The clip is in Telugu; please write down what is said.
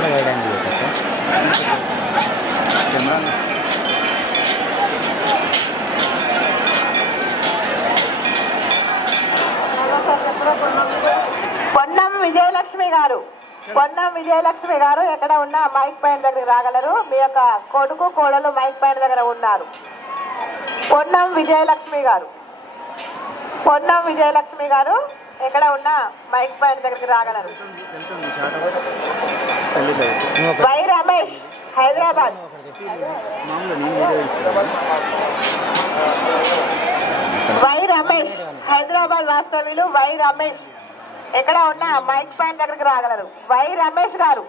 కూడా వైడ్ యాంగిల్ పెట్టా కెమెరా పొన్నం విజయలక్ష్మి గారు. పొన్నం విజయలక్ష్మి గారు ఎక్కడ ఉన్నా మైక్ పైన దగ్గరికి రాగలరు. మీ యొక్క కొడుకు కోడలు మైక్ పైన దగ్గర ఉన్నారు. పొన్నం విజయలక్ష్మి గారు. పొన్నం విజయలక్ష్మి గారు ఎక్కడ ఉన్నా మైక్ పైన దగ్గరికి రాగలరు? వై రమేష్ హైదరాబాద్. వై రమేష్ హైదరాబాద్ వాస్తవ్యులు వై రమేష్. ఎక్కడ ఉన్నా మైక్ పైన దగ్గరికి రాగలరు. వై రమేష్ గారు.